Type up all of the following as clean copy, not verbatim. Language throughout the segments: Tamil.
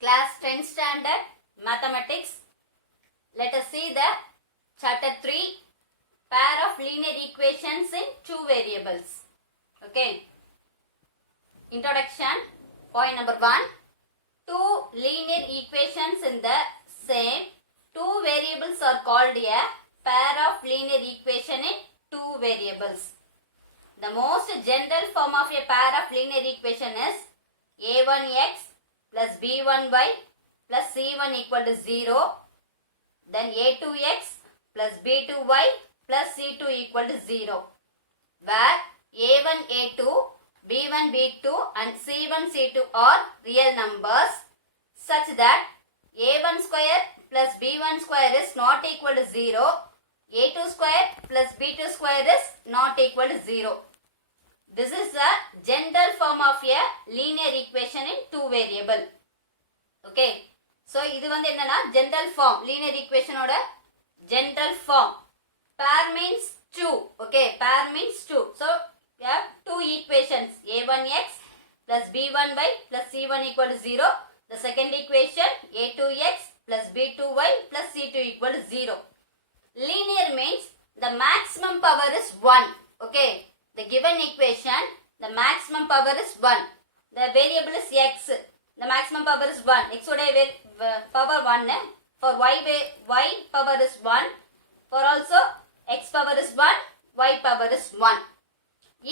Class 10 standard mathematics. Let us see the chapter 3 pair of linear equations in two variables. Okay. Introduction. Point number 1. Two linear equations in the same two variables are called a pair of linear equation in two variables. The most general form of a pair of linear equation is a1x plus b1y plus c1 equal to 0. Then a2x plus b2y plus c2 equal to 0. Where a1, a2, b1, b2 and c1, c2 are real numbers such that a1 square plus b1 square is not equal to 0. a2 square plus b2 square is not equal to 0. This is the general form of a linear equation in two variable. Okay. So, இது வந்து என்னன்னா general form. Linear equation ஓட general form. Pair means two. Okay. Pair means two. So, we have two equations. a1x plus b1y plus c1 equal to 0. The second equation a2x plus b2y plus c2 equal to 0. Linear means the maximum power is 1. Okay. The given equation, the maximum power is 1. The variable is x. The maximum power is 1. X oda power 1. For y power is 1. For also x power is 1. Y power is 1.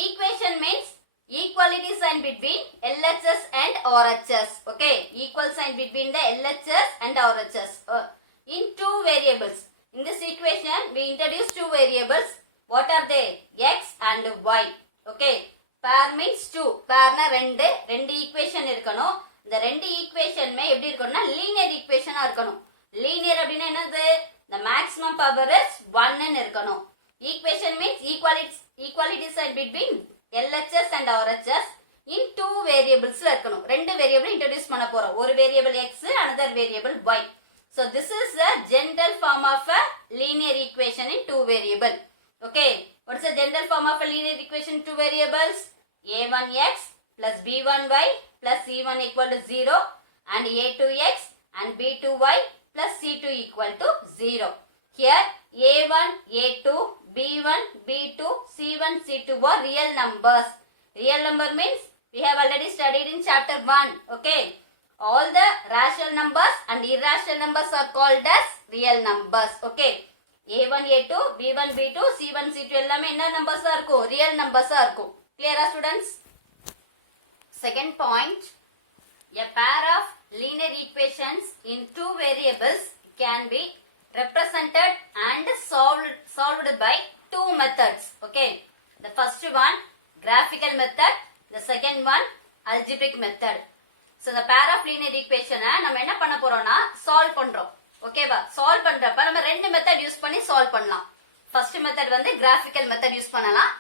Equation means equality sign between LHS and RHS. Okay. Equal sign between the LHS and RHS. In two variables. In this equation, we introduce two variables. What are they? X and y. Okay. Pair means two. Pair na ரெண்டு equation இருக்கணும். இந்த ரெண்டு equation எப்படி இருக்கணும்னா linear equation இருக்கணும். Linear அப்படின்னா என்னது? The maximum power is 1 இருக்கணும். Equation means equality sign between LHS and RHS in two variables இருக்கணும். ரெண்டு variable introduce பண்ண போறோம். ஒரு variable x, another variable y. So this is the general form of a linear equation in two variable. Okay, what is the general form of a linear equation in two variables? a1x plus b1y plus c1 equal to 0 and a2x and b2y plus c2 equal to 0. Here a1, a2, b1, b2, c1, c2 are real numbers. Real number means we have already studied in chapter 1. Okay, all the rational numbers and irrational numbers are called as real numbers. Okay. a1, a2, b1, b2, c1, c2 எல்லாமே என்ன நம்பர்ஸா இருக்கும்? ரியல் நம்பர்ஸா இருக்கும். Clear students? Second point, a pair of linear equations in two variables can be represented and solved by two methods. Okay. The first one, graphical method. The second one, algebraic method. So the pair of linear equation நம்ம என்ன பண்ண போறோம்னா சால்வ் பண்றோம். ஓகேவா? சால்வ் பண்றப்ப நம்ம ரெண்டு மெத்தட் யூஸ் பண்ணி சால்வ் பண்ணலாம். ஃபர்ஸ்ட் மெத்தட் வந்து கிராஃபிக்கல் மெத்தட் யூஸ் பண்ணலாம்.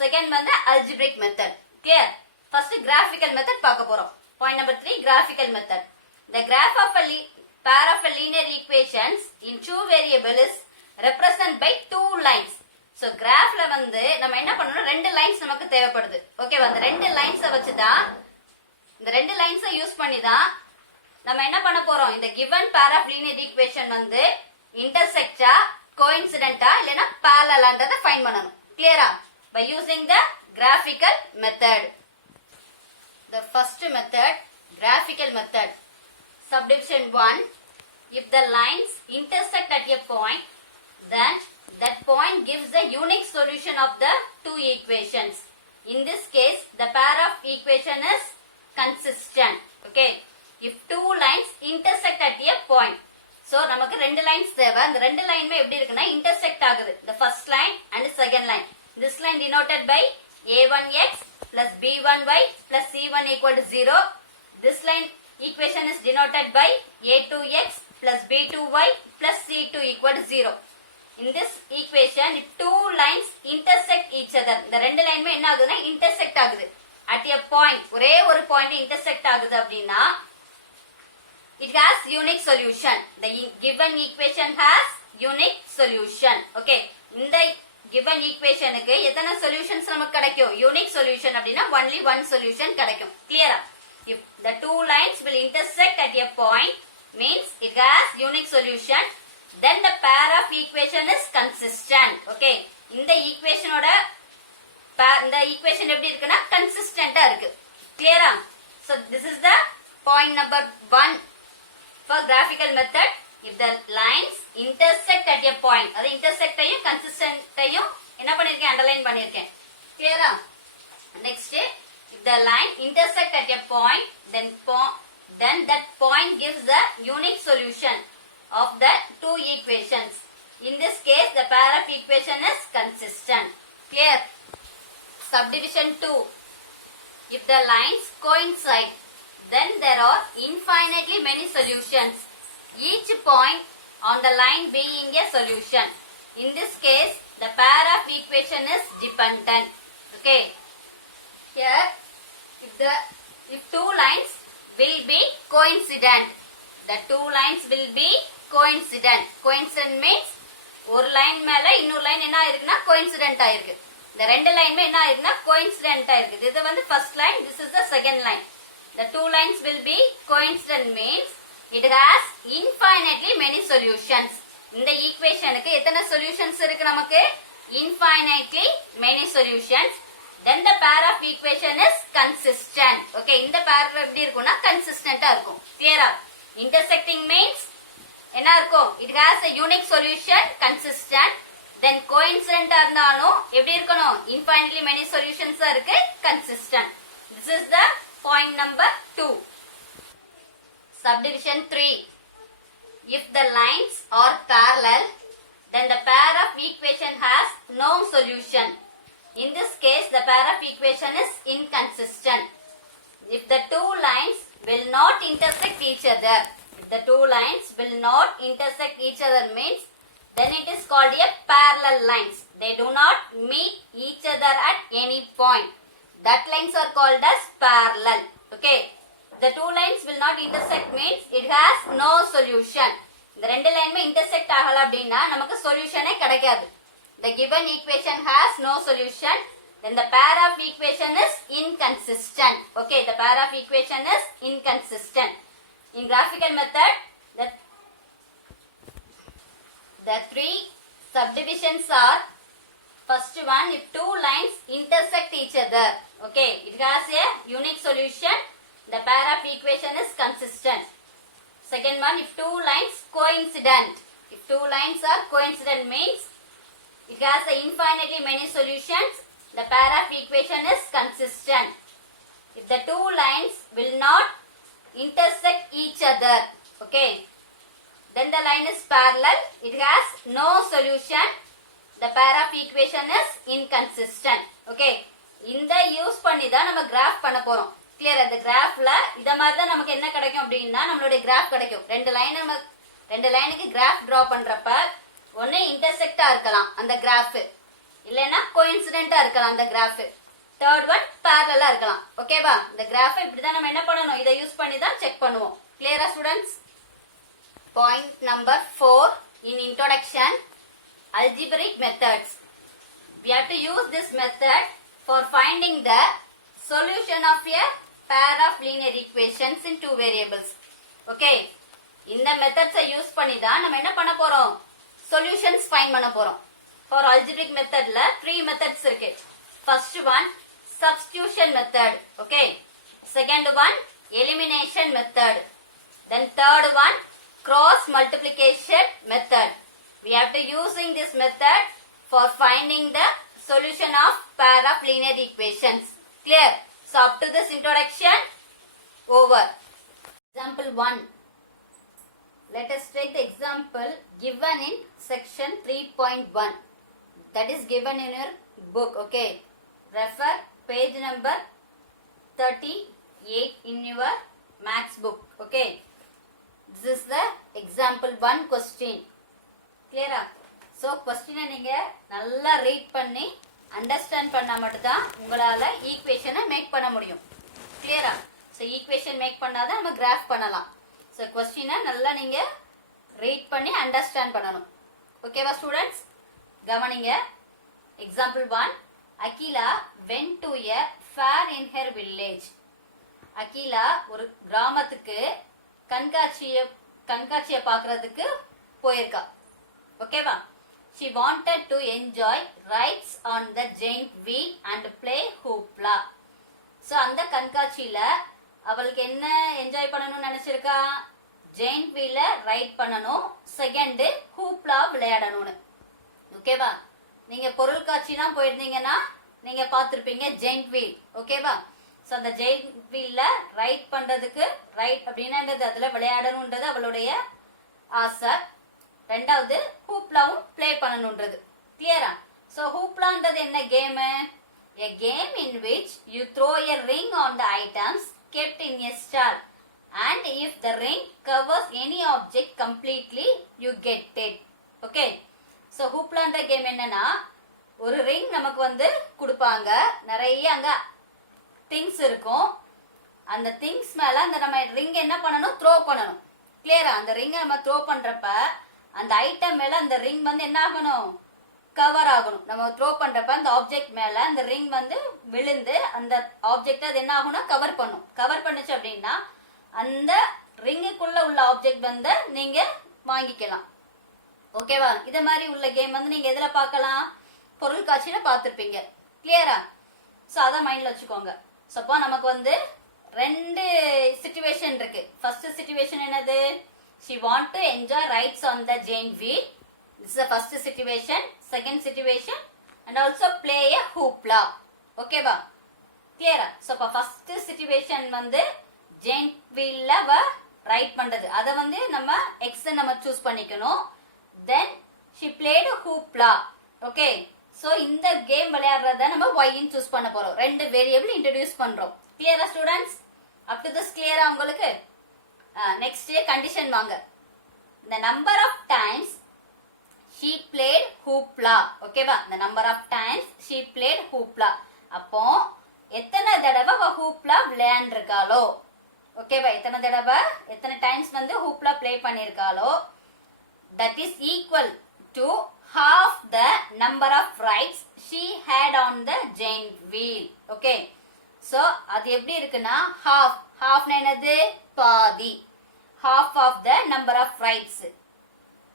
செகண்ட் வந்து algebraic method. Clear? First graphical method பார்க்க போறோம். Point number 3, graphical method. The graph of a pair of a linear equations in two variables is represented by two lines. So கிராஃப்ல வந்து நம்ம என்ன பண்ணனும்? ரெண்டு லைன்ஸ் நமக்கு தேவைப்படுது. ஓகேவா? அந்த ரெண்டு லைன்ஸை வச்சு தான் இந்த ரெண்டு லைன்ஸை யூஸ் பண்ணி தான் நம்ம என்ன பண்ண போறோம்? இந்த given pair of linear equation வந்து intersectா, coincidentா இல்லனா parallelன்றத ஃபைண்ட் பண்ணனும். கிளியரா? By using the graphical method. The first method, graphical method. Subdivision 1. If the lines intersect at a point, then that point gives the unique solution of the two equations. In this case, the pair of equation is consistent. Okay. If two lines intersect at a point. So, நமக்கு ரெண்டு லைன்ஸ் தேவை. அந்த ரெண்டு லைனுமே எப்படி இருக்குன்னா intersect ஆகுது. The first line and the second line. This line denoted by a1x plus b1y plus c1 equal to 0. This line equation is denoted by a2x plus b2y plus c2 equal to 0. In this equation, if two lines intersect each other. இந்த ரெண்டு லைனுமே என்ன ஆகுதுன்னா intersect ஆகுது. At a point, ஒரே ஒரு பாயிண்ட் intersect ஆகுது அப்படின்னா it has unique solution. The given equation has unique solution. Okay. இந்த given equationக்கு எத்தனை solutions நமக்கு கிடைக்கும்? Unique solution அப்படின்னா only one solution கிடைக்கும். Clear? If the two lines will intersect at a point, means it has unique solution, then the pair of equation is consistent. Okay, இந்த ஈக்குவேஷனோட இந்த ஈக்குவேஷன் எப்படி இருக்குன்னா கன்சிஸ்டன்ட்டா இருக்கு. கிளியரா? So this is the point number 1 for graphical method. If the lines intersect at a point, அது intersect ஐயும் consistent ஐயும் என்ன பண்ணிருக்கேன், அண்டர்லைன் பண்ணிருக்கேன். கிளியரா? Next, if the line intersect at a point, then that point gives the unique solution of the two equations. In this case, the pair of equation is consistent. Clear? Subdivision 2. If the lines coincide, then there are infinitely many solutions, each point on the line being a solution. In this case, the pair of equation is dependent. Okay. Here, if two lines will be coincident, the two lines will be coincident. Coincident means ஒரு லைன் மேல இன்னொரு லைன் என்ன ஆயிருக்குன்னா கோயின்சிடென்ட் ஆயிருக்கு. இந்த ரெண்டு லைனுமே என்ன ஆயிருக்குன்னா கோயின்சிடென்ட் ஆயிருக்கு. இது வந்து first line, this is the second line. The two lines will be coincident means it has infinitely many solutions. இந்த ஈக்குவேஷனுக்கு எத்தனை சொல்யூஷன்ஸ் இருக்கு நமக்கு? Infinitely many solutions. Then the pair of equation is consistent. Okay, இந்த pair எப்படி இருக்கும்னா கன்சிஸ்டன்ட்டா இருக்கும். கிளியரா? Intersecting means என்ன இருக்கும்? It has a unique solution, consistent. Then coincident இருந்தாலும் எப்படி இருக்கணும்? Infinitely many solutions இருக்கு, consistent. This is the point number 2. Subdivision 3. If the lines are parallel, then the pair of equation has no solution. In this case, the pair of equation is inconsistent. If the two lines will not intersect each other, the two lines will not intersect each other means then it is called a parallel lines. They do not meet each other at any point. That lines are called as parallel. Okay. The two lines will not intersect means it has no solution. இந்த ரெண்டு லைனுமே intersect ஆகல அப்படின்னா நமக்கு சொல்யூஷனே கிடைக்காது. The given equation has no solution. Then the pair of equation is inconsistent. Okay, the pair of equation is inconsistent. In graphical method, the three subdivisions are: first one, if two lines intersect each other, okay, it has a unique solution, the pair of equation is consistent. Second one, if two lines coincident, if two lines are coincident means it has a infinitely many solutions, the pair of equation is consistent. If the two lines will not intersect each other, okay, then the line is parallel, it has no solution, the pair of equation is inconsistent. Okay, இந்த யூஸ் பண்ணி தான் நம்ம கிராஃப் பண்ண போறோம். கிளியர்? அந்த கிராஃப்ல இத மாதிரி தான் நமக்கு என்ன கிடைக்கும் அப்படின்னா நம்மளுடைய கிராஃப் கிடைக்கும். ரெண்டு லைனுக்கு கிராஃப் டிரா பண்றப்ப ஒன்னு இன்டர்செக்டா இருக்கலாம் அந்த கிராஃப், இல்லைன்னா கோயின்சிடென்ட்டா இருக்கலாம் அந்த கிராஃப், தேர்ட் ஒன் parallel இருக்கலாம். ஓகேவா? இந்த கிராஃப் இப்படிதான் நம்ம என்ன பண்ணணும், இதை யூஸ் பண்ணி தான் செக் பண்ணுவோம். கிளியரா students? Point number 4 in introduction, algebraic methods. We have to use this method for finding the solution of a pair of linear equations in two variables. Okay, இந்த methods யூஸ் பண்ணி தான் நம்ம என்ன பண்ண போறோம், solutions find பண்ண போறோம். For algebraic methodல 3 methods இருக்கு. First one, substitution method. Okay, second one, elimination method. Then third one, cross multiplication method. We have to using this method for finding the solution of pair of linear equations. Clear? So up to this introduction, over. Example 1. Let us take the example given in section 3.1. That is given in your book. Okay. Refer page number 38 in your maths book. Okay. This is the example 1 question. Clear? So question நீங்க நல்லா read பண்ணி understand பண்ணா மட்டும் தான் உங்களால ஈக்குவேஷனை மேக் பண்ண முடியும். கிளியரா? So ஈக்குவேஷன் மேக் பண்ணாதான் நம்ம கிராஃப் பண்ணலாம். So கொஸ்டினை நல்லா நீங்க ரீட் பண்ணி அண்டர்ஸ்டாண்ட் பண்ணணும். ஓகேவா ஸ்டூடெண்ட்ஸ்? கவனிங்க. Example 1. Akila went to a fair in her village. Akila ஒரு கிராமத்துக்கு கண்காட்சியை பார்க்கறதுக்கு போயிருக்கா. ஓகேவா? She wanted to enjoy rides on the giant wheel and play hoopla. So அந்த கண்காட்சியில அவளுக்கு என்ன என்ஜாய் பண்ணணும்னு நினைச்சிருக்கா? ஜெயிண்ட் வீல ரைட் பண்ணணும், செகண்ட் ஹூப்லா விளையாடணும்னு. ஓகேவா? நீங்க பொருள் காட்சிலாம் போயிருந்தீங்கன்னா நீங்க பார்த்திருப்பீங்க ஜெயிண்ட் வீல். ஓகேவா? ஸோ அந்த ஜெயிண்ட் வீல்ல ரைட் பண்றதுக்கு ரைட் அப்படின்றது அதுல விளையாடணும்ன்றது அவளுடைய ஆசை. ரெண்டாவது ஹூப்லாவும் பிளே பண்ணணும்ன்றது. கிளியரா? ஸோ ஹூப்லான்றது என்ன game? A game in which you throw a ring on the items kept in a stall and if the ring covers any object completely you get it. Okay? So ஹூப்லான்ற கேம் என்னன்னா ஒரு ரிங் நமக்கு வந்து கொடுப்பாங்க, நிறைய அங்க திங்ஸ் இருக்கும். அந்த திங்ஸ் மேல அந்த நம்ம ரிங் என்ன பண்ணணும்? த்ரோ பண்ணணும். கிளியரா? அந்த ரிங்கை நம்ம த்ரோ பண்றப்ப அந்த ஐட்டம் மேல அந்த ரிங் வந்து என்ன ஆகணும்? கவர் ஆகணும். நம்ம த்ரோ பண்றப்ப அந்த ஆப்ஜெக்ட் மேல அந்த ரிங் வந்து விழுந்து அந்த ஆப்ஜெக்ட் அது என்ன ஆகும்னா கவர் பண்ணும். கவர் பண்ணுச்சு அப்படின்னா அந்த ரிங்குக்குள்ள உள்ள ஆப்ஜெக்ட் வந்து நீங்க வாங்கிக்கலாம். ஓகேவா? இத மாதிரி உள்ள கேம் வந்து நீங்க எதுல பார்க்கலாம்? பொருள் காட்சியில பார்த்திருப்பீங்க. கிளியரா? சோ அத மைண்ட்ல வச்சுக்கோங்க. சப்போ நமக்கு வந்து ரெண்டு சிச்சுவேஷன் இருக்கு. ஃபர்ஸ்ட் சிச்சுவேஷன் என்னது? She want to enjoy rides on the giant wheel. This is the first situation. Second situation and also play a hoopla. ஓகேவா? கிளியரா? சோ ஃபர்ஸ்ட் சிச்சுவேஷன் வந்து giant wheelல ரைட் பண்றது. அத வந்து நம்ம x நம்ம சூஸ் பண்ணிக்கணும். Then she played hoopla. Okay? So இந்த கேம் விளையாடுறத நம்ம y ன்னு சூஸ் பண்ண போறோம். ரெண்டு வேரியபிள் இன்ட்ரோடியூஸ் பண்றோம். கிளியரா ஸ்டூடண்ட்ஸ்? அப் டு திஸ் கிளியரா உங்களுக்கு? நெக்ஸ்ட் கண்டிஷன் வாங்க. The number of times she played hoopla. ஓகேவா? the number of times she played hoopla. அப்போ எத்தனை தடவை அவ ஹூப்லா விளையாண்டிருக்காளோ, ஓகேவா? எத்தனை தடவை எத்தனை டைம்ஸ் வந்து ஹூப்லா play பண்ணிருக்காளோ that is equal to half the number of rides she had on the giant wheel. Okay? So அது எப்படி இருக்குன்னா half என்னது? பாதி. half of the number of rides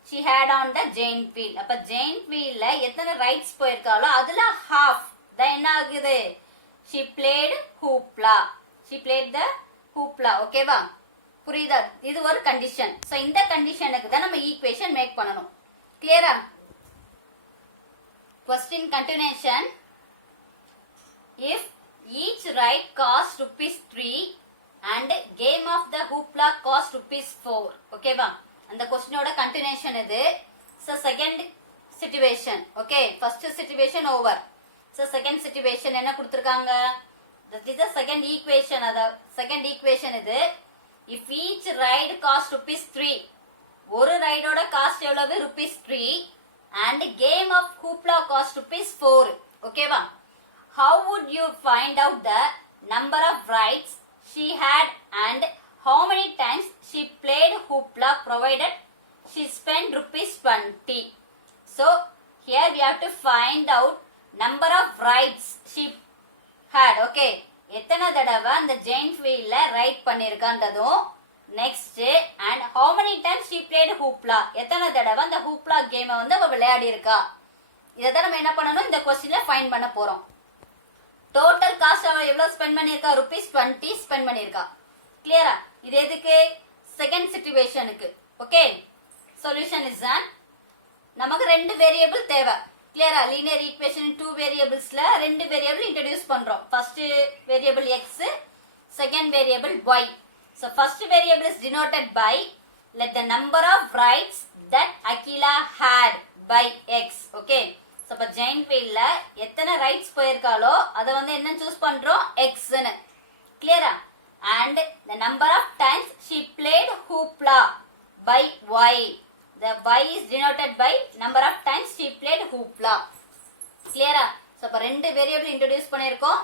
she had on the giant wheel. அப்ப giant wheelல எத்தனை rides போயிருக்காளோ அதுல half தான் என்ன ஆகுது? she played hoopla. she played the hoopla. ஓகேவா? புரியுதா? இது ஒரு கண்டிஷன். சோ இந்த கண்டிஷனுக்கு தான் நம்ம ஈக்குவேஷன் மேக் பண்ணணும். கிளியரா? question continuation. If each ride cost ₹3 and game of the hoopla cost ₹4. ஓகேவா? அந்த क्वेश्चनோட கண்டினியூஷன் இது. So second situation. Okay? First situation over. So second situation என்ன கொடுத்திருக்காங்க? that is the second equation. அத செகண்ட் ஈக்குவேஷன் இது. if each ride cost ₹3, ஒரு ரைடோட காஸ்ட் எவ்வளவு? ₹3 and game of hoopla cost ₹4. ஓகேவா? how would you find out the number of rides she had and how many times she played hoopla provided she spent ₹20? So here we have to find out number of rides she had. Okay? எத்தனை தடவை அந்த giant wheelல ரைட் பண்ணிருக்கான்றதும் next and how many times she played hoopla, எத்தனை தடவை அந்த hoopla கேமை வந்து அவ விளையாடி இருக்கா. இதை தான் நம்ம என்ன பண்ணணும்? இந்த क्वेश्चनல ஃபைண்ட் பண்ண போறோம். டோட்டல் காஸ்ட் அவ எவ்வளவு ஸ்பெண்ட் பண்ணிருக்கா? ₹20 ஸ்பெண்ட் பண்ணிருக்கா. கிளியரா? இது எதுக்கு? செகண்ட் சிச்சுவேஷனுக்கு. ஓகே? Solution is on. நமக்கு ரெண்டு வேரியபிள் தேவை. கிளியரா? லீனியர் ஈக்குவேஷன் 2 வேரியபிள்ஸ்ல ரெண்டு வேரியபிள் இன்ட்ரோடியூஸ் பண்றோம். First variable x, second variable y. So first variable is denoted by let the number of rides that Akila had by x. Okay? So இப்ப giant wheelல எத்தனை ரைட்ஸ் போயிருக்காளோ அத வந்து என்ன சூஸ் பண்றோம்? x ன்னு. கிளியரா? and the number of times she played hoopla by y. The y is denoted by number of times she played hoopla. கிளியரா? so இப்ப ரெண்டு வேரியபிள் இன்ட்ரோடியூஸ் பண்ணிருக்கோம்.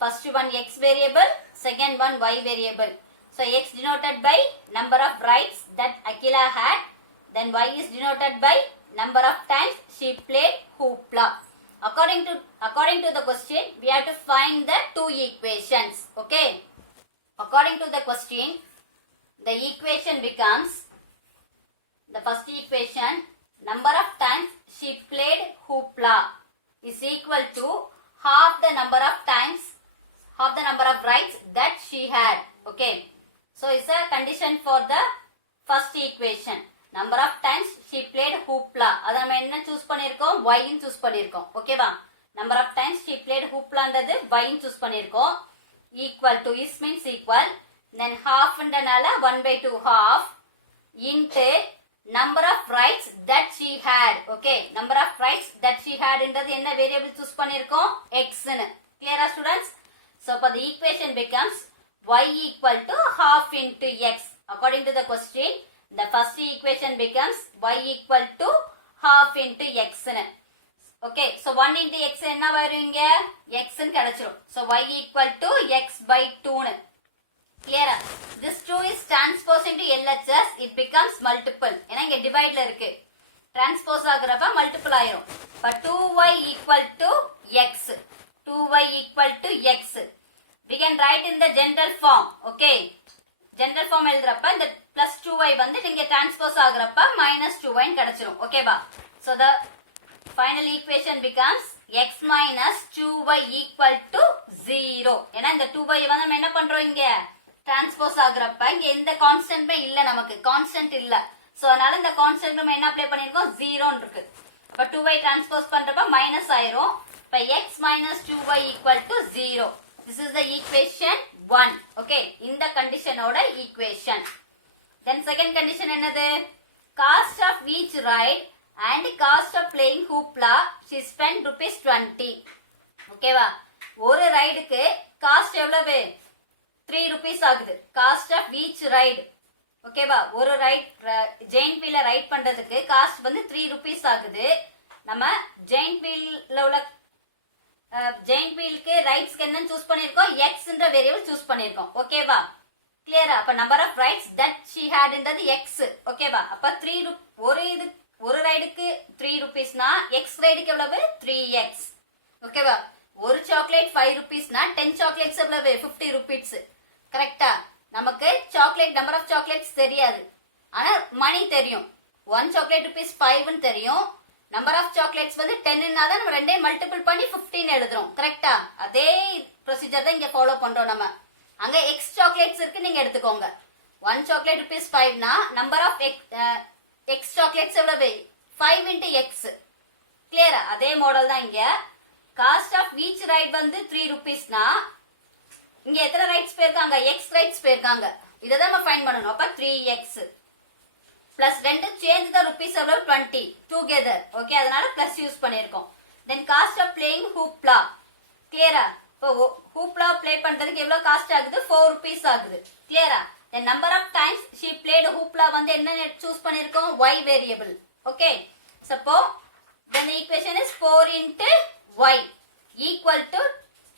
first one x variable, second one y variable. So x denoted by number of rides that Akila had, then y is denoted by number of times she played hoopla. According to the question, we have to find the two equations. Okay? According to the question, the equation becomes, the first equation, number of times she played hoopla is equal to half the number of times, half the number of rights that she had. Okay, so it's a condition for the first equation. Number of times she played hoopla, அத நம்ம என்ன சூஸ் பண்ணிருக்கோம், y ன்னு சூஸ் பண்ணிருக்கோம். ஓகேவா, number of times she played hoopla-ன்றது y ன்னு சூஸ் பண்ணிருக்கோம். Equal to, is means equal, then half ன்றனால 1/2 half into number of rights that she had. Okay, number of rights that she had ன்றது என்ன variable சூஸ் பண்ணிருக்கோம், x ன்னு. Clear students? So for the equation becomes y equal to half into x. According to the question, the first equation becomes y equal to half into x ன்னு. Okay, so 1 into x என்ன வரும் இங்க, x ன்னு கிடைச்சிரும். So y equal to x by 2 ன்னு. Clear? This 2 is transposed into LHS, it becomes multiple. ஏன்னா இங்க டிவைட்ல இருக்கு, டிரான்ஸ்போஸ் ஆகுறப்ப மல்டிபிள் ஆயிரும். இப்ப 2y equal to x, 2y equal to x. We can write in the general form. Okay, general form எழுதுறப்ப இந்த plus 2y வந்து இங்க டிரான்ஸ்போஸ் ஆகுறப்ப minus 2y கிடைச்சிரும். ஓகேவா, so the final equation becomes x minus 2y equal to 0. ஏன்னா இந்த 2y வந்து நம்ம என்ன பண்றோம், இங்க டிரான்ஸ்போஸ் ஆகுறப்ப இங்க எந்த கான்ஸ்டன்ட்மே இல்ல, நமக்கு கான்ஸ்டன்ட் இல்ல. சோ அதனால இந்த கான்ஸ்டன்ட் நம்ம என்ன அப்ளை பண்ணிருக்கோம், 0 ன்னு இருக்கு. அப்ப 2y டிரான்ஸ்போஸ் பண்றப்ப மைனஸ் ஆயிரும். இப்ப x minus 2y equal to 0. This is the equation 1. Okay, இந்த கண்டிஷனோட equation. Then second condition என்னது, cost of each ride and cost of playing hoopla she spent ₹20. ஓகேவா, ஒரு ரைடுக்கு காஸ்ட் எவ்வளவு, 3 rupees ஆகுது. Cost of each ride. ஓகேவா, ஒரு ரைட் ஜெயின்ட் வீல ரைட் பண்றதுக்கு காஸ்ட் வந்து 3 rupees ஆகுது. நம்ம ஜெயின்ட் வீல்ல உள்ள ஜெயின்ட் வீலுக்கு ரைட்ஸ்க்கு என்ன சூஸ் பண்ணிருக்கோம், x ன்ற வேரியபிள் சூஸ் பண்ணிருக்கோம். ஓகேவா, கிளியரா? அப்ப number of rides that she had ன்றது x. ஓகேவா, அப்ப 3 ஒரு ரைடுக்கு 3 rupeesனா x ரைடுக்கு எவ்வளவு, 3x. ஓகேவா, ஒரு சாக்லேட் 5 rupeesனா 10 சாக்லேட்ஸ் எவ்வளவு, 50 rupees. கரெக்டா? நமக்கு சாக்லேட் நம்பர் ஆஃப் சாக்லேட்ஸ் தெரியாது, ஆனா மணி தெரியும். 1 சாக்லேட் ₹5 ன்னு தெரியும். நம்பர் ஆஃப் சாக்லேட்ஸ் வந்து 10 ன்னா தான் நம்ம ரெண்டையும் மல்டிபிள் பண்ணி 15 எழுதுறோம். கரெக்டா? அதே ப்ரொசீஜர் தான் இங்க ஃபாலோ பண்றோம் நம்ம. அங்க எக்ஸ் சாக்லேட்ஸ் இருக்கு, நீங்க எடுத்துக்கோங்க. 1 சாக்லேட் ₹5 னா நம்பர் ஆஃப் எக்ஸ் சாக்லேட்ஸ் எவ்வளவு, 5 into x. கிளியரா? அதே மாடல் தான் இங்க. காஸ்ட் ஆஃப் ஈச் ரைட் வந்து 3 rupees னா இங்க எத்தனை ரைட்ஸ் போயிருக்காங்க, எக்ஸ் ரைட்ஸ் போயிருக்காங்க. இதை தான் நம்ம ஃபைண்ட் பண்ணணும். அப்ப 3x பிளஸ் 2 சேர்ந்து தான் ருபீஸ் எவ்வளவு, 20 டுகெதர். ஓகே, அதனால பிளஸ் யூஸ் பண்ணிருக்கோம். தென் காஸ்ட் ஆஃப் பிளேயிங் ஹூப்லா. கிளியரா? இப்போ ஹூப்லா ப்ளே பண்றதுக்கு எவ்வளவு காஸ்ட் ஆகுது, 4 rupees ஆகுது. கிளியரா? Then number of times she played hoopla வந்து என்ன சூஸ் பண்ணிருக்கோம், y variable. Okay, suppose then the equation is 4 into y equal to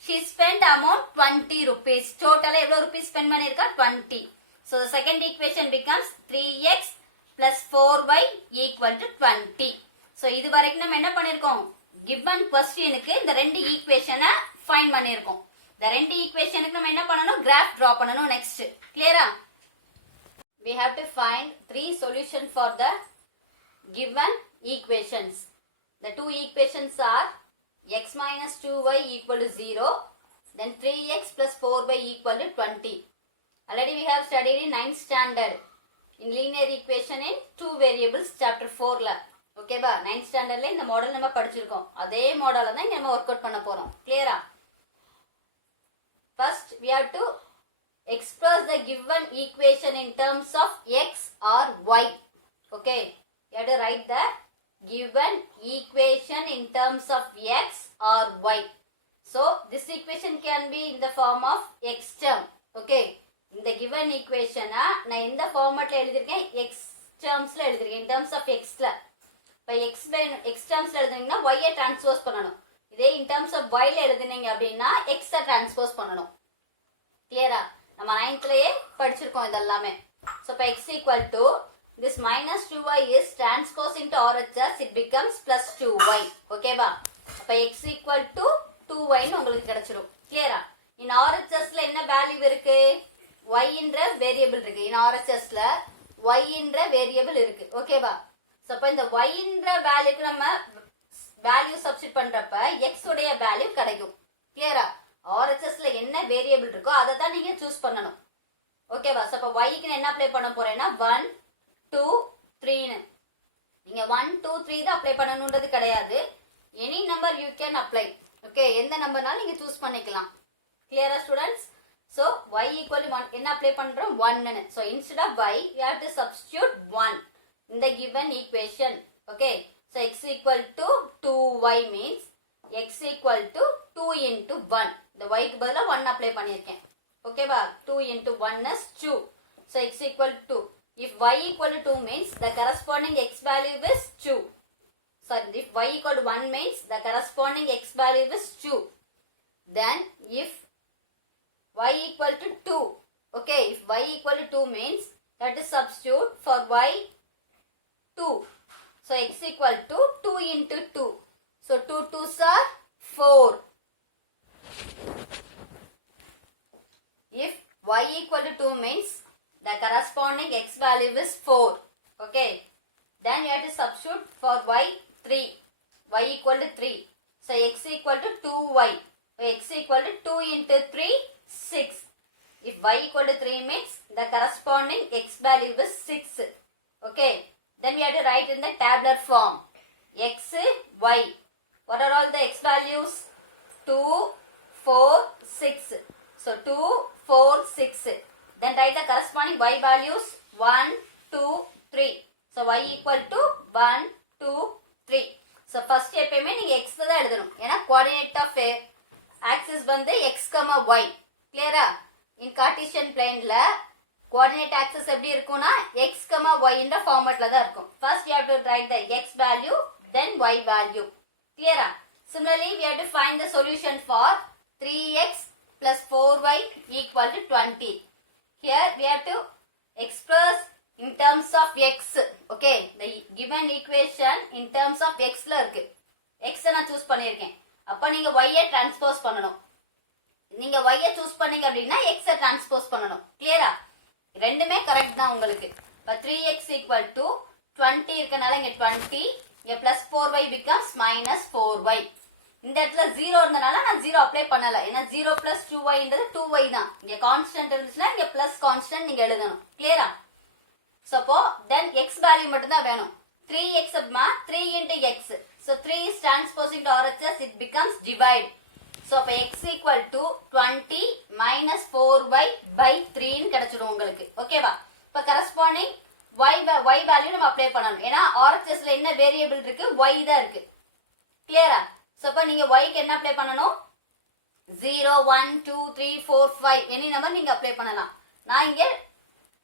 she spent amount 20 rupees. Total எவ்வளவு rupees spend பண்ணிருக்கா, 20. So the second equation becomes 3x plus 4y equal to 20. So இது வரைக்கும் நம்ம என்ன பண்ணிருக்கோம், given questionக்கு இந்த ரெண்டு ஈக்குவேஷனை ஃபைண்ட் பண்ணிருக்கோம். இந்த ரெண்டு ஈக்குவேஷனுக்கு நம்ம என்ன பண்ணணும், கிராஃப் டிரா பண்ணணும். நெக்ஸ்ட் கிளியரா? We have to find 3 solutions for the given equations. The two equations are x minus 2y equal to 0, then 3x plus 4y equal to 20. Already we have studied in 9th standard in linear equation in 2 variables chapter 4 la. Okay ba, 9th standard la இந்த மாடல் நம்ம படிச்சிருக்கோம். அதே மாடலை தான் நம்ம வொர்க் அவுட் பண்ண போறோம். கிளியரா? First we have to express the given equation in terms of x or y. Okay, you have to write the given equation in terms of x or y. So this equation can be in the form of x term. Okay, இந்த given equation நான் இந்த ஃபார்மட்ல எழுதிருக்கேன், x termsல எழுதிருக்கேன், in terms of x ல. இப்ப x termsல எழுதுனீங்கன்னா y ஐ டிரான்ஸ்போஸ் பண்ணனும். இதே in terms of y ல எழுதுனீங்க அப்படினா x ஐ டிரான்ஸ்போஸ் பண்ணனும். கிளியரா? நம்ம 9th லயே படிச்சிருக்கோம் இதெல்லாமே. So இப்ப x equal to this minus 2y is transposed into RHS, it becomes plus 2y. Okay ba? அப்ப x equal to 2y ன்னு உங்களுக்கு கிடைச்சிரும். கிளியரா? in RHS ல என்ன வேல்யூ இருக்கு, yன்ற வேரியபிள் இருக்கு. இன் RHSல yன்ற வேரியபிள் இருக்கு. ஓகேவா? சோ அப்ப இந்த yன்ற வேல்யூக்கு நம்ம வேல்யூ சப்ஸ்டிட் பண்றப்ப x உடைய வேல்யூ கிடைக்கும். கிளியரா? RHSல என்ன வேரியபிள் இருக்கோ அதை தான் நீங்க சூஸ் பண்ணணும். ஓகேவா? சோ அப்ப y க்கு என்ன அப்ளை பண்ண போறேன்னா 1 2 3 னு. நீங்க 1 2 3 தான் அப்ளை பண்ணனும்ன்றது கிடையாது. Any number you can apply. Okay, எந்த நம்பர்னாலும் நீங்க சூஸ் பண்ணிக்கலாம். கிளியரா students? So y equal to 1 என்ன அப்ளை பண்றோம் 1 னு. So instead of y we have to substitute 1 in the given equation. Okay, so x equal to 2y means x equal to 2 into 1. இந்த y க்கு பதிலா 1 அப்ளை பண்ணிருக்கேன். ஓகேவா? 2 into 1 is 2. So x equal to 2. If y equal to 2 means the corresponding x value is 2. Sorry, if y equal to 1 means the corresponding x value is 2. Then if y equal to 2. Okay, if y equal to 2 means that is substitute for y 2. So x equal to 2 into 2. So 2 2s are 4. If y equal to 2 means the corresponding x value is 4. Okay, then you have to substitute for y 3. Y equal to 3. So x equal to 2y. X equal to 2 into 3, 6. If y equal to 3 means the corresponding x value is 6. Okay. Then we have to write in the tabular form. X, y. What are all the x values? 2, 4, 6. So 2, 4, 6. Then write the corresponding y values 1, 2, 3. So y equal to 1, 2, 3. So first எப்பயுமே நீங்க x தான் எழுதணும். ஏன்னா coordinate of axis வந்து x, y. கிளியரா? இன் கார்ட்டீசியன் பிளேன்ல கோஆர்டினேட் ஆக்சிஸ் எப்படி இருக்கும்னா x, y என்ற ஃபார்மட்ல தான் இருக்கும். First you have to write the x value, then y value. Clear? Similarly, we have to find the solution for 3x plus 4y equal to 20. Here we have to express in terms of x. Okay, the given equation in terms of x ல இருக்கு. x நான் சூஸ் பண்ணிருக்கேன். அப்ப நீங்க y ஐ டிரான்ஸ்போஸ் பண்ணணும். நீங்க y ஐ சூஸ் பண்ணீங்க அப்படினா x ஐ டிரான்ஸ்போஸ் பண்ணணும். கிளியரா? ரெண்டுமே கரெக்ட் தான் உங்களுக்கு. இப்ப 3x equal to 20 இருக்கனால இங்க 20, இங்க plus 4y becomes minus 4y. இந்த இடத்துல 0 இருந்தனால நான் 0 அப்ளை பண்ணல. ஏன்னா 0 plus 2y ன்றது 2y தான். இங்க கான்ஸ்டன்ட் இருந்துச்சுனா இங்க plus கான்ஸ்டன்ட் நீங்க எழுதணும். கிளியரா? So then x value மட்டும் தான் வேணும். 3x அப்படினா 3 into x. So 3 is transposing to RHS, it becomes divide. So அப்ப x equal to 20 minus 4y by 3 ன்னு கிடைச்சிடும் உங்களுக்கு. ஓகேவா? இப்ப corresponding y value நம்ம அப்ளை பண்ணணும். ஏன்னா RHS ல என்ன வேரியபிள் இருக்கு? y தான் இருக்கு. கிளியரா? So அப்ப நீங்க y க்கு என்ன அப்ளை பண்ணணும்? 0 1 2 3 4 5 எனி நம்பர் நீங்க அப்ளை பண்ணலாம். நான் இங்க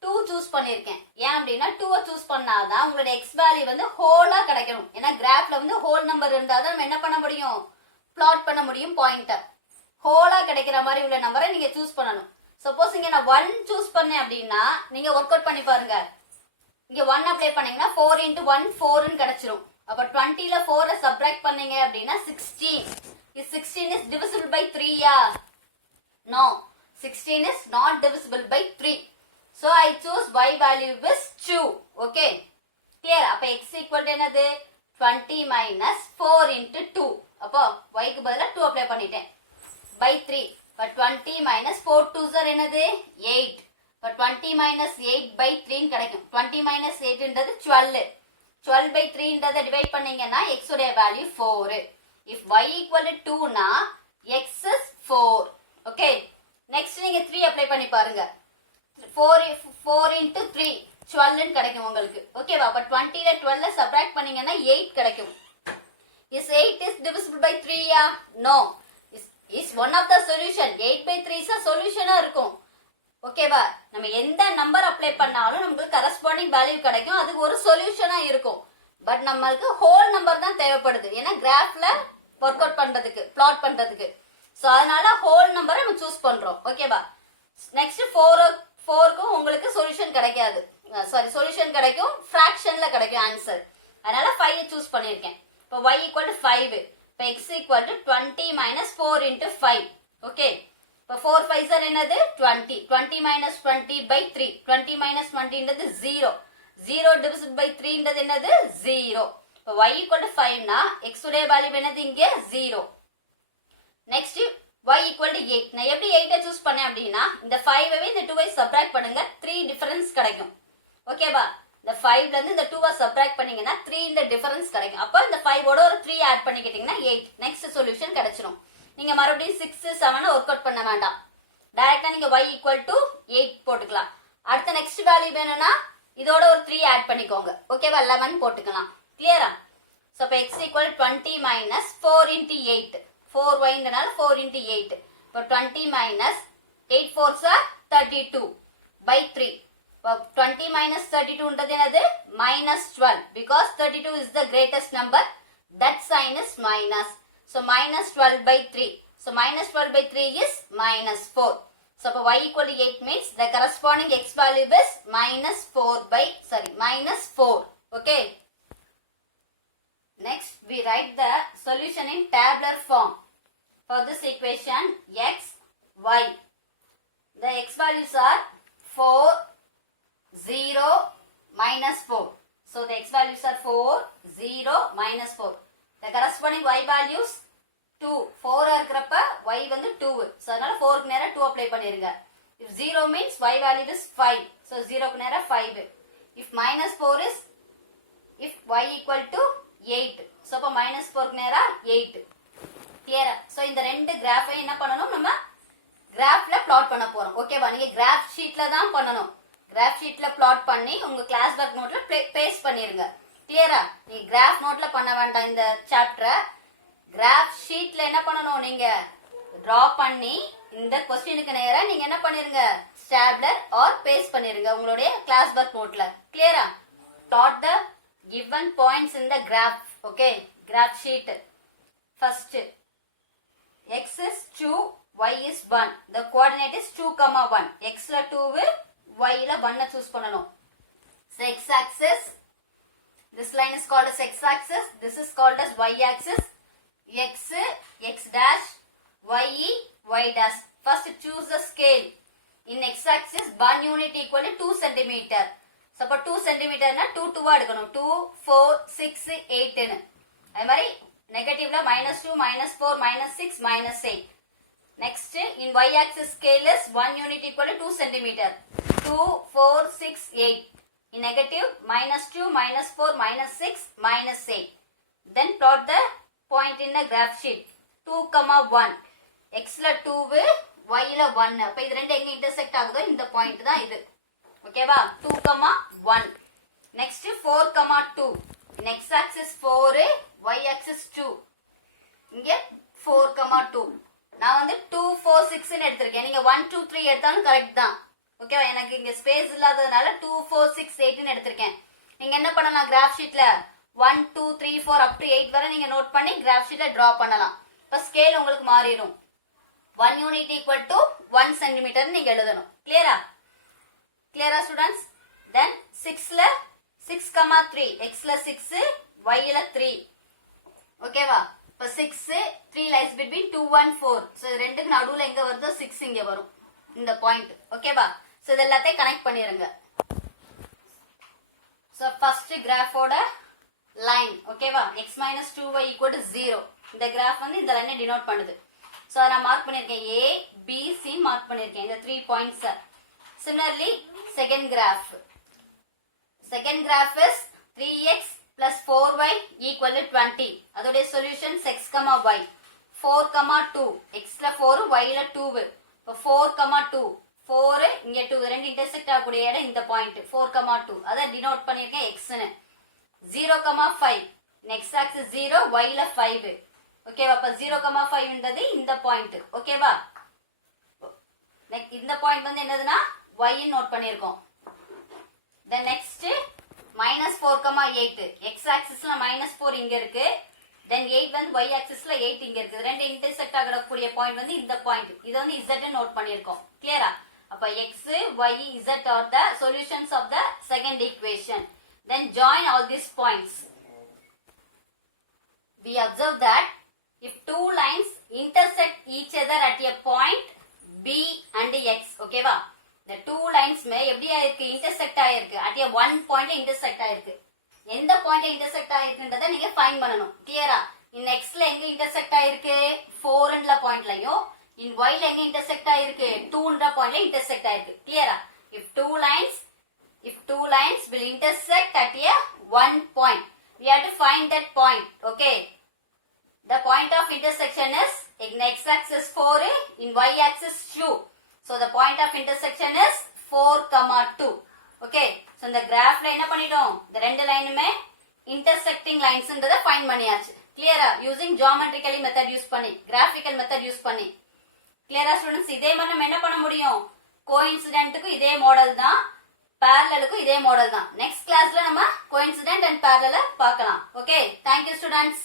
2 சூஸ் பண்ணிருக்கேன். ஏன் அப்படின்னா 2 சூஸ் பண்ணாதான் உங்களோட x வேல்யூ வந்து ஹோலா கிடைக்கணும். ஏன்னா கிராஃப்ல வந்து ஹோல் நம்பர் இருந்தாதான் நம்ம என்ன பண்ண முடியும்? பிளாட் பண்ண முடியும் பாயிண்டர். ஹோலா கிடைக்கிற மாதிரி உள்ள நம்பரை நீங்க சூஸ் பண்ணணும். சப்போஸ் இங்க நான் 1 சூஸ் பண்ணேன் அப்படின்னா நீங்க ஒர்க் அவுட் பண்ணி பாருங்க. இங்க 1 அப்ளை பண்ணீங்கன்னா 4 into 1 4 ன்னு கிடைச்சிரும். அப்ப 20 ல 4 ஐ சப்ட்ராக்ட் பண்ணீங்க அப்படின்னா 16. Is 16 is divisible by 3 yeah? No. 16 is not divisible by 3. So I choose y value is 2. Okay. Clear? அப்ப x equal to என்னது? 20 minus 4 into 2. அப்போ y க்கு பதிலா 2 அப்ளை பண்ணிட்டேன். By 3. But 20 minus 4 2s are என்னது? 8. But 20 minus 8 by 3 ன்னு கிடைக்கும். 20 minus 8 ன்றது 12. 12 by 3 ன்றதை டிவைட் பண்ணீங்கன்னா x உடைய value 4. If y equal to 2 னா x is 4. Okay. Next நீங்க 3 அப்ளை பண்ணி பாருங்க. 4 into 3 12 ன்னு கிடைக்கும் உங்களுக்கு. ஓகேவா? அப்ப 20 ல 12 சப்ட்ராக்ட் பண்ணீங்கன்னா 8 கிடைக்கும். Is 8 is divisible by 3 yeah? No. Is one of the solution. 8 by 3 is a solution இருக்கும். ஓகேவா? நம்ம எந்த நம்பர் அப்ளை பண்ணாலும் நமக்கு கரஸ்பாண்டிங் வேல்யூ கிடைக்கும். அதுக்கு ஒரு சொல்யூஷனா இருக்கும். பட் நம்மளுக்கு ஹோல் நம்பர் தான் தேவைப்படுது. ஏன்னா கிராஃப்ல ஒர்க் அவுட் பண்றதுக்கு, பிளாட் பண்றதுக்கு. சோ அதனால ஹோல் நம்பரை நம்ம சூஸ் பண்றோம். ஓகேவா? நெக்ஸ்ட் 4க்கும் உங்களுக்கு சொல்யூஷன் கிடைக்காது. சாரி, சொல்யூஷன் கிடைக்கும், ஃபிராக்ஷன்ல கிடைக்கும் ஆன்சர். அதனால 5 சூஸ் பண்ணிருக்கேன். இப்போ y equal to 5. இப்போ x equal to 20 minus 4 into 5. Okay. இப்போ 4 5 சார் என்னது 20. 20 minus 20 by 3. 20 minus 20 ன்றது 0. 0 divided by 3 ன்றது என்னது 0. இப்போ y equal to 5 னா x உடைய வேல்யூ என்னது இங்கே 0. Next y equal to 8. நான் எப்படி 8 சூஸ் பண்ணேன் அப்படின்னா இந்த 5வே இந்த 2வை சப்ட்ராக்ட் பண்ணுங்க 3 டிஃபரன்ஸ் கிடைக்கும். ஓகேவா? இந்த 5ல இருந்து இந்த 2வை சப்ட்ராக்ட் பண்ணீங்கன்னா 3 இந்த டிஃபரன்ஸ் கிடைக்கும். அப்ப இந்த 5 ஓட ஒரு 3 ஆட் பண்ணிக்கிட்டீங்கன்னா 8. நெக்ஸ்ட் சொல்யூஷன் கிடைச்சிரும். நீங்க மறுபடியும் 6 7 ஒர்க் அவுட் பண்ண வேண்டாம். டைரக்டா நீங்க y equal to 8 போட்டுக்கலாம். அடுத்த நெக்ஸ்ட் வேல்யூ வேணும்னா இதோட ஒரு 3 ஆட் பண்ணிக்கோங்க. ஓகேவா? 11 போட்டுக்கலாம். கிளியரா? சோ அப்ப x equal 20 minus 4 into 8. 4y ன்றனால 4 into 8. இப்போ 20 minus 8 4s are 32 by 3. இப்போ 20 minus 32 ன்றது என்னது minus 12 because 32 is the greatest number. That sign is minus. So minus 12 by 3. So minus 12 by 3 is minus 4. So y equal to 8 means the corresponding x value is minus 4. Okay. Next we write the solution in tabular form. For this equation x, y. The x values are 4, 0, minus 4. So the x values are 4, 0, minus 4. The corresponding y values 2. 4 இருக்கிறப்ப y வந்து 2. So அதனால 4 க்கு நேரா 2 apply பண்ணிருங்க. If 0 means y value is 5. So 0 க்கு நேரா 5. If minus 4 is if y equal to 8. So அப்ப minus 4 க்கு நேரா 8. கிளியரா? சோ இந்த ரெண்டு கிராஃபை என்ன பண்ணனும் நம்ம கிராஃப்ல பிளாட் பண்ண போறோம். ஓகேவா? நீங்க கிராஃப் ஷீட்ல தான் பண்ணனும். கிராஃப் ஷீட்ல பிளாட் பண்ணி உங்க கிளாஸ் ஒர்க் நோட்ல பேஸ்ட் பண்ணிருங்க. கிளியரா? நீங்க கிராஃப் நோட்ல பண்ண வேண்டாம் இந்த சாப்டரை. கிராஃப் ஷீட்ல என்ன பண்ணனும் நீங்க டிரா பண்ணி இந்த क्वेश्चनக்கு நேரா நீங்க என்ன பண்ணிருங்க ஸ்டாப்லர் ஆர் பேஸ்ட் பண்ணிருங்க உங்களுடைய கிளாஸ் ஒர்க் நோட்ல. கிளியரா? plot the given points in the graph. Okay, graph sheet. First x is 2, y is 1. The coordinate is 2, 1. x la 2, y la 1 choose பண்ணனும். So x axis, this line is called as x axis, this is called as y axis. X, x dash, y, y dash. First choose the scale. In x axis, 1 unit equal to 2 centimeter. So அப்ப 2 centimeter னா 2 2 எடுக்கணும். 2, 4, 6, 8 னு. அதே மாதிரி நெகட்டிவ்ல -2, -4, -6, -8. Next, in y axis scale is 1 unit equal to 2 centimeter. 2, 4, 6, 8. In negative, -2, -4, -6, -8. Then plot the point in the graph sheet. 2, 1. X la 2, y la 1. அப்ப இது ரெண்டு எங்க இன்டர்செக்ட் ஆகுதோ இந்த பாயிண்ட் தான் இது. ஓகேவா? 2, 1. Next 4, 2. In x axis 4, y axis 2. இங்க 4, 2. நான் வந்து 2, 4, 6 ன்னு எடுத்திருக்கேன். நீங்க 1, 2, 3 எடுத்தாலும் கரெக்ட் தான். ஓகேவா? எனக்கு இங்க ஸ்பேஸ் இல்லாததுனால 2, 4, 6, 8 ன்னு எடுத்திருக்கேன். நீங்க என்ன பண்ணலாம் கிராஃப் ஷீட்ல 1, 2, 3, 4 up to 8 வரை நீங்க நோட் பண்ணி கிராஃப் ஷீட்ல டிரா பண்ணலாம். இப்ப ஸ்கேல் உங்களுக்கு மாறிடும். 1 unit equal to 1 centimeter நீங்க எழுதணும். கிளியரா? கிளியரா ஸ்டூடண்ட்ஸ்? Then 6ல 6, 3. x ல 6, y ல 3. ஓகேவா? இப்ப 6, 3 lies between 2 and 4. So ரெண்டுக்கு நடுவுல எங்க வருதோ 6 இங்க வரும். இந்த பாயிண்ட். ஓகேவா? சோ இது எல்லாத்தையும் கனெக்ட் பண்ணிருங்க. சோ ஃபர்ஸ்ட் கிராஃபோட லைன். ஓகேவா? x minus 2y equal to 0. இந்த கிராஃப் வந்து இந்த லைனை டினோட் பண்ணுது. சோ நான் மார்க் பண்ணிருக்கேன் a b c மார்க் பண்ணிருக்கேன் இந்த 3 points. Similarly, second graph. Second graph is 3x plus 4y equal to 20. அதோட solutions x, y. 4, 2. x ல 4, y ல 2. இப்போ 4, 2. 4 இங்க 2 ரெண்டு இன்டர்செக்ட் ஆகக்கூடிய இடம் இந்த பாயிண்ட் 4, 2. அத டினோட் பண்ணிருக்கேன் x ன்னு. 0, 5. x axis 0, y ல 5. ஓகேவா? அப்ப 0, 5 ன்றது இந்த பாயிண்ட். ஓகேவா? இந்த பாயிண்ட் வந்து என்னதுன்னா y ன்னு நோட் பண்ணிருக்கோம். Then next -4, 8. x axis ல -4 இங்க இருக்கு. Then 8 வந்து y axis ல 8 இங்க இருக்கு. ரெண்டு இன்டர்செக்ட் ஆகக்கூடிய பாயிண்ட் வந்து இந்த பாயிண்ட். இது வந்து z ன்னு நோட் பண்ணிருக்கோம். கிளியரா? அப்ப x, y, z are the solutions of the second equation. Then join all these points. We observe that if two lines intersect each other at a point B, B and X. ஓகேவா? இந்த டூ லைன்ஸ்மே எப்படி ஆயிருக்கு? இன்டர்செக்ட் ஆயிருக்கு. at a one point intersect ஆயிருக்கு. எந்த பாயிண்ட்ல இன்டர்செக்ட் ஆயிருக்குன்றதை நீங்க ஃபைண்ட் பண்ணணும். கிளியரா? in X ல எங்க இன்டர்செக்ட் ஆயிருக்கு? 4 ன்ற பாயிண்ட்லயும் in Y ல எங்க இன்டர்செக்ட் ஆயிருக்கு? 2 ன்ற பாயிண்ட்ல இன்டர்செக்ட் ஆயிருக்கு. கிளியரா? if two lines will intersect at a one point, we have to find that point. Okay, the point of intersection is in x axis 4, in y axis 2. So the point of intersection is 4, 2. Okay, so இந்த கிராஃப்ல என்ன பண்ணிட்டோம்? இந்த ரெண்டு லைனுமே intersecting linesன்றதை ஃபைண்ட் பண்ணியாச்சு. கிளியரா? யூசிங் ஜியோமெட்ரிக்கலி மெத்தட் யூஸ் பண்ணி, கிராஃபிக்கல் மெத்தட் யூஸ் பண்ணி. கிளியரா ஸ்டூடெண்ட்ஸ்? இதே மாதிரி நம்ம என்ன பண்ண முடியும்? கோஇன்சிடென்ட்டுக்கு இதே மாடல் தான், parallelக்கு இதே மாடல் தான். நெக்ஸ்ட் கிளாஸ்ல நம்ம கோஇன்சிடென்ட் அண்ட் parallel பார்க்கலாம். Okay, thank you students.